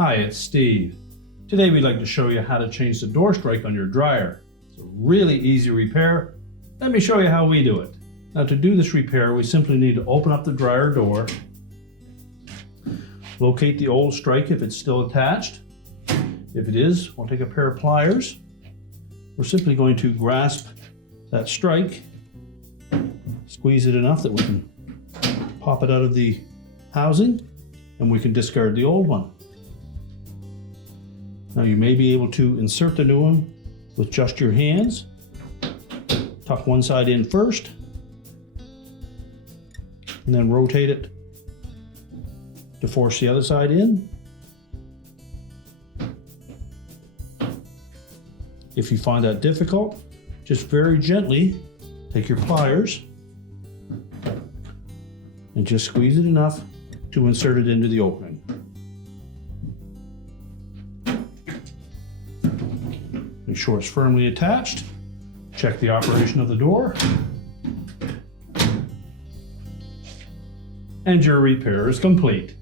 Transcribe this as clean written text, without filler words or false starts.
Hi, it's Steve. Today we'd like to show you how to change the door strike on your dryer. It's a really easy repair. Let me show you how we do it. Now to do this repair, we simply need to open up the dryer door, locate the old strike if it's still attached. If it is, we'll take a pair of pliers. We're simply going to grasp that strike, squeeze it enough that we can pop it out of the housing, and we can discard the old one. Now you may be able to insert the new one with just your hands. Tuck one side in first, and then rotate it to force the other side in. If you find that difficult, just very gently take your pliers and just squeeze it enough to insert it into the opening. Make sure it's firmly attached. Check the operation of the door. And your repair is complete.